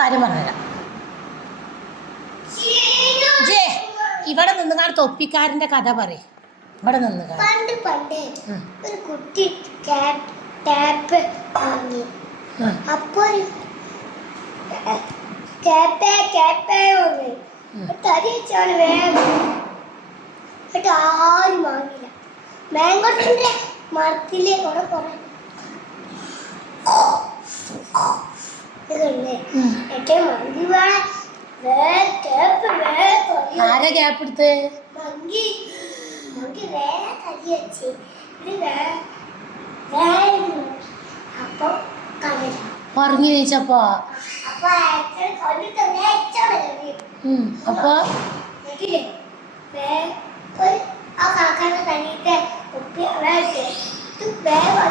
കാര്യം പറഞ്ഞുതരാം. ജേ ഇവിടെ നിന്നുകാണ് തൊപ്പിക്കാരൻ്റെ കഥ പറയും. ഇവിടെ നിന്ന് പണ്ട് ഒരു കുട്ടി ടാപ്പ് വാങ്ങി. അപ്പോൾ തരിച്ചാണ് വേഗം. എന്നിട്ട് ആരും വാങ്ങില്ല. മാങ്കോട്ടിന്റെ മരത്തിലെ കുറെ ഇതുണ്ട്. ഏറ്റവും മങ്കി ആരാ ഗ്യാപ്പ് എടുത്ത് മങ്കി വേറെ തരി വെച്ച് അപ്പൊ കടല ഉറങ്ങി ചോദിച്ചപ്പോ അപ്പൊ അപ്പൊ ആ കാക്കാനെ തന്നിട്ട് വേറെ